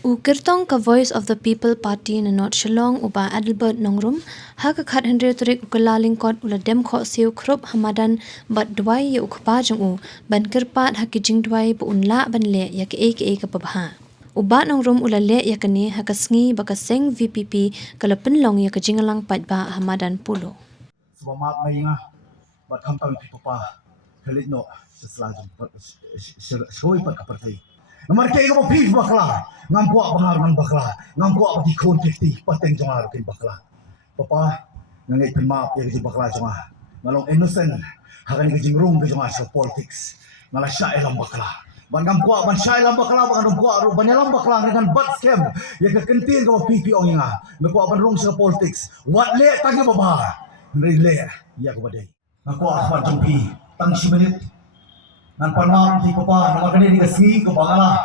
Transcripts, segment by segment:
Ukirtong ka Voice of the People Party na North Shillong uba Adelbert Nongrum ha ka khat Henry Turik ukalaling kot ula dem kho siu krup hamadan bat dwai ya ukpa jang u ban kirpat ha kijing dwai bu unla ban le ya ke ka pabha uba Nongrum ula le ya kani ha ka sngi bakaseng VPP kalapin long ya ka jingalang pat ba hamadan pulo Subamak may nga bat kampang pipapa kalit no seselajung shoy pat kaparti nomor kay ko please bakla ngampuak bangar nang bakla ngampuak di kontekti pateng jongar kin bakla papa nangay pinmaap ya di bakla jonga ngalong innocent hakan ni jingrung ke jonga sa politics ngala sya elam bakla ban ngampuak ban sya elam bakla ban ngampuak ban elam bakla dengan bat scam ya ke kentin ko pipi ong nga ngampuak ban rong sa politics what le tagi baba Relay ya kepada aku akan jumpi tang si menit nan panam di papa nama kene di kesini ke bangala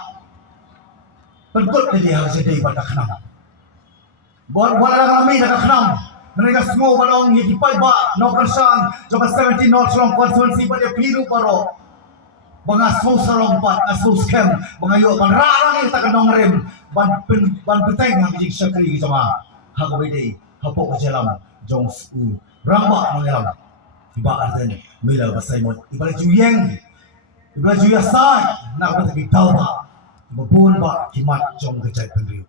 pentot dia harus jadi pada khnam buat wala kami dah khnam mereka semua balong yang dipai ba no concern jaba 17 North Long constituency pada piru paro bangasu sarompat asu scam bangayo ban rarang yang tak nong rem ban peteng yang jadi syakri sama hagwede hapok jalan jongs u ramba mengelam ba arten mela basai mo ibal juyeng ibal juyasai nak patagi tauba babun ba kimat jong kejai pendriu